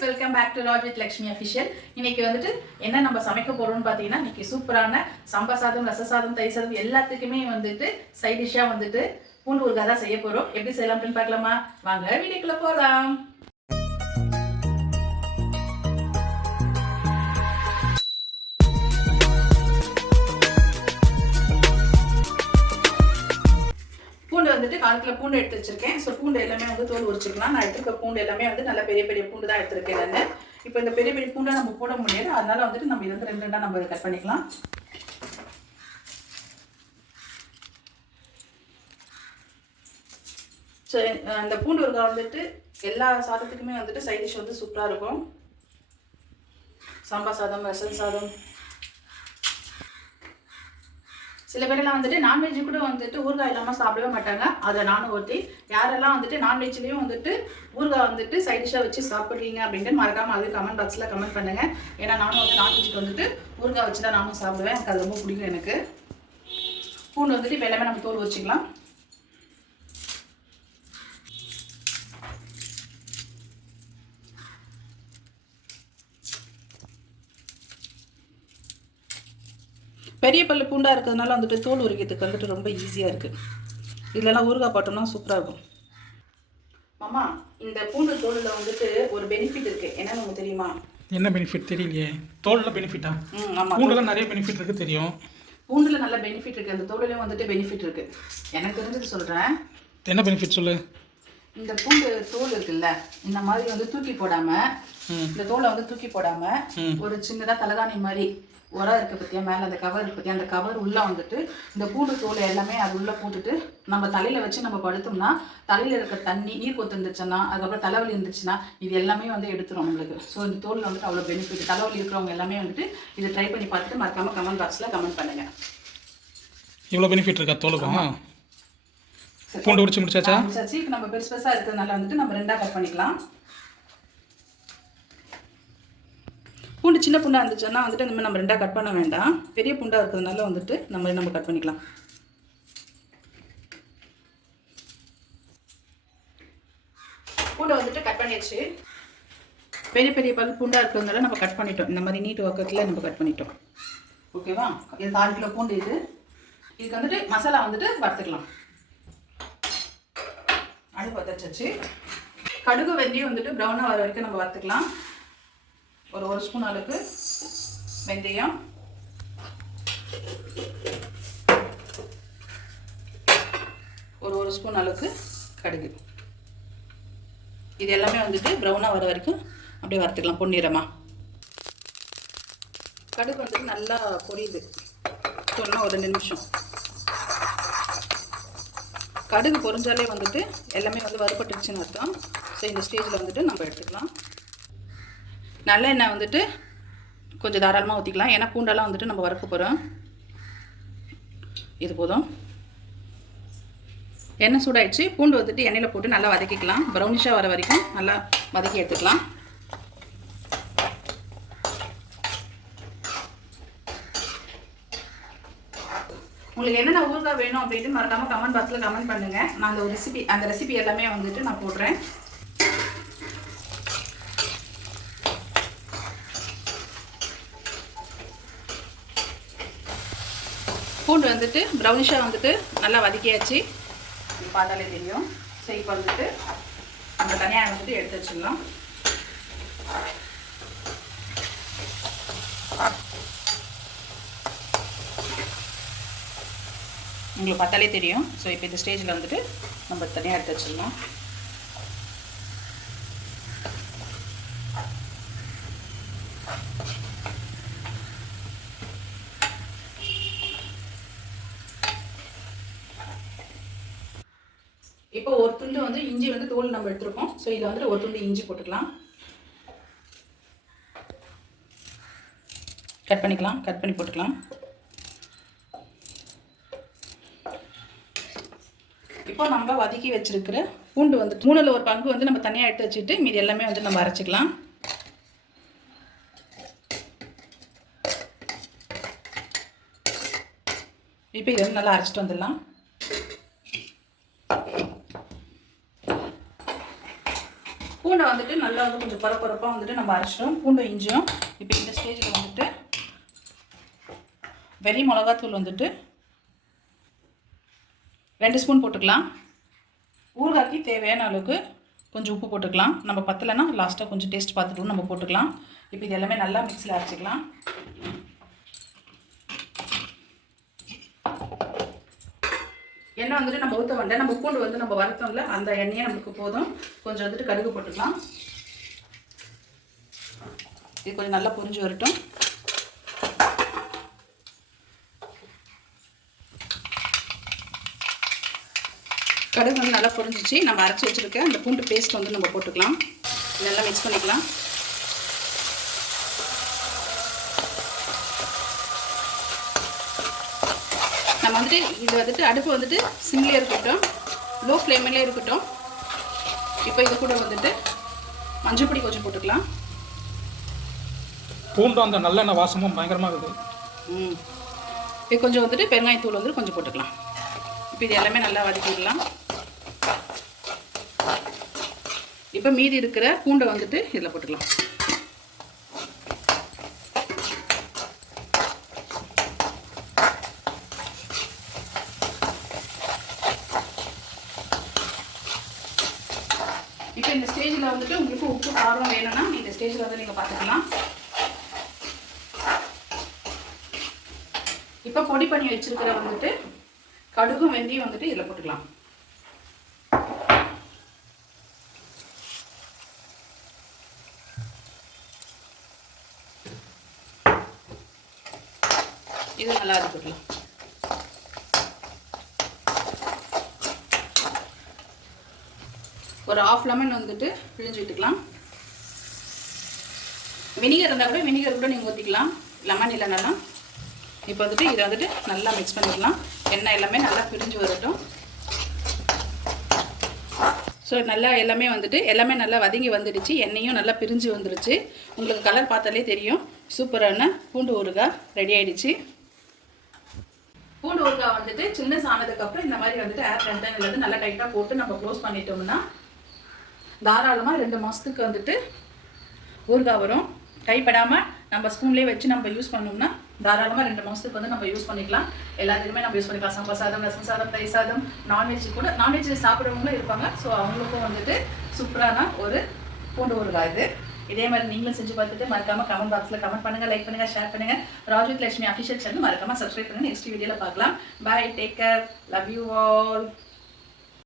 Friends, welcome back to Raj with Lakshmi official. இன்னைக்கு வந்துட்டு என்ன நம்ம சமைக்க போறோம்னு பார்த்தீங்கன்னா, இன்னைக்கு சூப்பரான சாம்பார் சாதம், ரச சாதம், தயிர் சாதம் எல்லாத்துக்குமே வந்துட்டு சைட் டிஷ்ஷா வந்துட்டு பூண்டு ஊறுகாய் தான் செய்ய போறோம். எப்படி செய்யலாம்னு பார்க்கலாமா? வாங்க வீடியோக்குள்ள போகலாம். பூண்டு வந்துட்டு 4 கிலோ பூண்டு எடுத்து வச்சிருக்கேன். ஸோ பூண்டு எல்லாமே வந்து தோல் உரிச்சிக்கலாம். நான் எடுத்துருக்க பூண்டு எல்லாமே வந்து நல்ல பெரிய பெரிய பூண்டு தான் எடுத்துருக்கேன் நான். இப்போ இந்த பெரிய பெரிய பூண்டை நம்ம போட முடியாது, அதனால வந்துட்டு நம்ம இது வந்து ரெண்டு ரெண்டாக நம்ம கட் பண்ணிக்கலாம். ஸோ இந்த பூண்டு ஊறுகாய் வந்துட்டு எல்லா சாதத்துக்குமே வந்துட்டு சைட் டிஷ் வந்து சூப்பராக இருக்கும். சாம்பார் சாதம், ரசம் சாதம், சில பேரெல்லாம் வந்துட்டு நான்வெஜ் கூட வந்துட்டு ஊறுகாய் இல்லாமல் சாப்பிடவே மாட்டாங்க. அதை நானும் ஒருத்தி. யாரெல்லாம் வந்துட்டு நான்வெஜ்லேயும் வந்துட்டு ஊறுகாய் வந்துட்டு சைட் டிஷ்ஷாக வச்சு சாப்பிட்றீங்க அப்படின்ட்டு மறக்காமல் அது கமெண்ட் பாக்ஸில் கமெண்ட் பண்ணுங்கள். ஏன்னா நானும் வந்து நான்வெஜ்க்கு வந்துட்டு ஊறுகாய் வச்சு தான் நானும் சாப்பிடுவேன். எனக்கு அது ரொம்ப பிடிக்கும். எனக்கு பூண்டு வந்துட்டு இப்போ எல்லாமே நம்ம தோல் வச்சுக்கலாம். பெரிய பல்லு பூண்டாக இருக்கிறதுனால வந்துட்டு தோல் உரிக்கிறதுக்கு வந்துட்டு ரொம்ப ஈஸியாக இருக்குது. இதெல்லாம் ஊறுகாய் போட்டோம்னா சூப்பராக இருக்கும். மாமா, இந்த பூண்டு தோலில் வந்துட்டு ஒரு பெனிஃபிட் இருக்குது. என்னன்னு உங்களுக்கு தெரியுமா? என்ன பெனிஃபிட் தெரியலையே. தோலில் பெனிஃபிட்டா? ஆமாம், பூண்டில் நிறைய பெனிஃபிட் இருக்குது தெரியும். பூண்டில் நல்ல பெனிஃபிட் இருக்குது. அந்த தோலிலையும் வந்துட்டு பெனிஃபிட் இருக்குது. எனக்கு தெரிஞ்சது சொல்கிறேன். என்ன பெனிஃபிட் சொல்லு. இந்த பூண்டு தோல் இருக்குல்ல, இந்த மாதிரி வந்து தூக்கி போடாமல், இந்த தோலை வந்து தூக்கி போடாமல் ஒரு சின்னதாக தலகாணி மாதிரி உரம் இருக்குது பற்றியா, மேலே அந்த கவர் இருக்குது பற்றியா, அந்த கவர் உள்ளே வந்துட்டு இந்த பூண்டு தோலை எல்லாமே அது உள்ளே போட்டுட்டு நம்ம தலையில் வச்சு நம்ம படுத்தோம்னா தலையில் இருக்க தண்ணி நீர் கொத்து இருந்துச்சுன்னா, அதுக்கப்புறம் தலைவலி இருந்துச்சுன்னா இது எல்லாமே வந்து எடுத்துரும் நம்மளுக்கு. ஸோ இந்த தோலில் வந்துட்டு அவ்வளோ பெனிஃபிட். தலைவலி இருக்கிறவங்க எல்லாமே வந்துட்டு இதை ட்ரை பண்ணி பார்த்துட்டு மறக்காமல் கமெண்ட் பாக்ஸில் கமெண்ட் பண்ணுங்கள். இவ்வளோ பெனிஃபிட் இருக்கா தோலுக்கும்? பூண்டு உரிச்சு முடிச்சாச்சா? முடிச்சாச்சு. இப்போ நம்ம பெருசு பெருசாக இருக்கிறதுனால வந்துட்டு நம்ம ரெண்டாக கட் பண்ணிக்கலாம். பூண்டு சின்ன பூண்டாக இருந்துச்சுன்னா வந்துட்டு நம்ம ரெண்டாக கட் பண்ண வேண்டாம். பெரிய பூண்டாக இருக்கிறதுனால வந்துட்டு நம்ம கட் பண்ணிக்கலாம். பூண்டை வந்துட்டு கட் பண்ணியாச்சு. பெரிய பெரிய பல் பூண்டாக இருக்கிறதுனால நம்ம கட் பண்ணிட்டோம். இந்த மாதிரி நீட்டு பக்கத்தில் நம்ம கட் பண்ணிட்டோம். ஓகேவா? இது 4 கிலோ பூண்டு. இதுக்கு வந்துட்டு மசாலா வந்துட்டு வறுத்துக்கலாம். அடுப்பு பற்ற கடுகு வெந்தயம் வந்துட்டு ப்ரௌனாக வர வரைக்கும் நம்ம வறுத்துக்கலாம். ஒரு ஸ்பூன் அளவுக்கு வெந்தயம், ஒரு ஸ்பூன் அளவுக்கு கடுகு. இது எல்லாமே வந்துட்டு ப்ரௌனாக வர வரைக்கும் அப்படியே வறுத்துக்கலாம் பொன்னிறமாக. கடுகு வந்துட்டு நல்லா பொரியுது. சொன்னால் ஒரு 2 நிமிஷம். கடுகு பொரிஞ்சாலே வந்துட்டு எல்லாமே வந்து வறுபட்டுருச்சுன்னு அர்த்தம். ஸோ இந்த ஸ்டேஜில் வந்துட்டு நம்ம எடுத்துக்கலாம். நல்லெண்ணெய் வந்துட்டு கொஞ்சம் தாராளமாக ஊற்றிக்கலாம். ஏன்னா பூண்டெல்லாம் வந்துட்டு நம்ம வறுக்க போகிறோம். இது போதும். எண்ணெய் சூடாயிடுச்சு. பூண்டு வந்துட்டு எண்ணெயில் போட்டு நல்லா வதக்கிக்கலாம். ப்ரௌனிஷாக வர வரைக்கும் நல்லா வதக்கி எடுத்துக்கலாம். உங்களுக்கு என்னென்ன ஊறுகாய் வேணும் அப்படின்ட்டு மறக்காமல் கமெண்ட் பாக்ஸில் கமெண்ட் பண்ணுங்கள். நான் அந்த ரெசிபி எல்லாமே வந்துட்டு நான் போடுறேன். பூண்டு வந்துட்டு ப்ரௌனிஷாக வந்துட்டு நல்லா வதக்கியாச்சு. பார்த்தாலே தெரியும். சரி, இப்போ வந்துட்டு நம்ம தனியாக வந்துட்டு எடுத்து வச்சிடலாம். உங்களுக்கு பார்த்தாலே தெரியும். ஸோ இப்போ இந்த ஸ்டேஜில் வந்துட்டு நம்ம தனியாக எடுத்து வச்சிடலாம். இப்போ ஒரு துண்டு வந்து இஞ்சி வந்து தோல் நம்ம எடுத்துருக்கோம். ஸோ இதில் வந்துட்டு ஒரு துண்டு இஞ்சி போட்டுக்கலாம். கட் பண்ணி போட்டுக்கலாம். இப்போ நம்ம வதக்கி வச்சிருக்கிற பூண்டு வந்து 3ல் ஒரு பங்கு வந்து நம்ம தனியாக எடுத்து வச்சுட்டு மீதி எல்லாமே வந்து நம்ம அரைச்சிக்கலாம். இப்போ இதை வந்து நல்லா அரைச்சிட்டு வந்துடலாம். பூண்டை வந்துட்டு நல்லா வந்து கொஞ்சம் பரப்பரப்பாக வந்துட்டு நம்ம அரைச்சிட்டோம். பூண்டும் இஞ்சியும். இப்போ இந்த ஸ்டேஜில் வந்துட்டு வெறி மிளகாத்தூள் வந்துட்டு 2 ஸ்பூன் போட்டுக்கலாம். ஊறுகாய்க்கு தேவையான அளவுக்கு கொஞ்சம் உப்பு போட்டுக்கலாம். நம்ம பத்தலைன்னா லாஸ்ட்டாக கொஞ்சம் டேஸ்ட் பார்த்துட்டு நம்ம போட்டுக்கலாம். இப்போ இது எல்லாமே நல்லா மிக்ஸில் அரைச்சிக்கலாம். எண்ணெய் வந்துட்டு நம்ம ஊற்ற வேண்டாம். நம்ம பூண்டு வந்து நம்ம வறுத்தோம்ல அந்த எண்ணெயே நமக்கு போதும். கொஞ்சம் வந்துட்டு கடுகு போட்டுக்கலாம். இது கொஞ்சம் நல்லா பொரிஞ்சு வரட்டும். கடுகு வந்து நல்லா பொரிஞ்சிச்சு. நம்ம அரைச்சி வச்சுருக்க அந்த பூண்டு பேஸ்ட் வந்து நம்ம போட்டுக்கலாம். நல்லா மிக்ஸ் பண்ணிக்கலாம். நம்ம வந்துட்டு இது வந்துட்டு அடுப்பு வந்துட்டு சிம்லேயே இருக்கட்டும், லோ ஃப்ளேம்லேயே இருக்கட்டும். இப்போ இது கூட வந்துட்டு மஞ்சள் பொடி கொஞ்சம் போட்டுக்கலாம். பூண்டும் அந்த நல்லெண்ணெய் வாசமும் பயங்கரமாக இருக்குது. இது கொஞ்சம் வந்துட்டு பெருங்காயத்தூள் வந்து கொஞ்சம் போட்டுக்கலாம். இப்போ இது எல்லாமே நல்லா வதக்கிடலாம். இப்போ மீதி இருக்கிற பூண்டை வந்துட்டு இதில் போட்டுக்கலாம். இப்போ இந்த ஸ்டேஜில் வந்துட்டு உங்களுக்கு உப்பு காரம் வேணும்னா இந்த ஸ்டேஜில் வந்து நீங்கள் பார்த்துக்கலாம். இப்போ பொடி பண்ணி வச்சிருக்கிற வந்துட்டு கடுகும் வெந்தயம் வந்துட்டு இதில் போட்டுக்கலாம். இது நல்லா இருக்கட்டும். ஒரு 1/2 லெமன் வந்துட்டு பிழிஞ்சு விட்டுக்கலாம். வினிகர் இருந்தால் கூட வினிகர் கூட நீங்கள் ஊற்றிக்கலாம், லெமன் இல்லைன்னா. இப்போ வந்துட்டு இதை வந்துட்டு நல்லா மிக்ஸ் பண்ணிக்கலாம். எண்ணெய் எல்லாமே நல்லா பிரிஞ்சு வரட்டும். ஸோ நல்லா எல்லாமே நல்லா வதங்கி வந்துடுச்சு. எண்ணெயும் நல்லா பிரிஞ்சு வந்துடுச்சு. உங்களுக்கு கலர் பார்த்தாலே தெரியும். சூப்பரான பூண்டு ஊறுகாய் ரெடி ஆகிடுச்சு. பூண்டு ஊறுகாய் வந்துட்டு சில்னஸ் ஆனதுக்கப்புறம் இந்த மாதிரி வந்துட்டு ஏர் கண்டெய்னர்ல இருந்து நல்லா டைட்டாக போட்டு நம்ம க்ளோஸ் பண்ணிட்டோம்னா தாராளமாக 2 மாதத்துக்கு வந்துட்டு ஊறுகாய் வரும். கைப்படாமல் நம்ம ஸ்பூன்லேயே வச்சு நம்ம யூஸ் பண்ணோம்னா தாராளமாக 2 மாதத்துக்கு வந்து நம்ம யூஸ் பண்ணிக்கலாம். எல்லாத்துக்குமே நம்ம யூஸ் பண்ணிக்கலாம். சாம்பார் சாதம், ரசம் சாதம், தயிர் சாதம், நான்வெஜ் சாப்பிட்றவங்களும் இருப்பாங்க. ஸோ அவங்களுக்கும் வந்துட்டு சூப்பரான ஒரு பூண்டு ஊறுகாய் இது. இதே மாதிரி நீங்களும் செஞ்சு பார்த்துட்டு மறக்காம கமெண்ட் பாக்ஸில் கமெண்ட் பண்ணுங்கள், லைக் பண்ணுங்கள், ஷேர் பண்ணுங்கள். Raj with Lakshmi official channel மறக்காம சப்ஸ்கிரைப் பண்ணுங்கள். நெக்ஸ்ட் வீடியோவில் பார்க்கலாம். Bye, take care, love you all.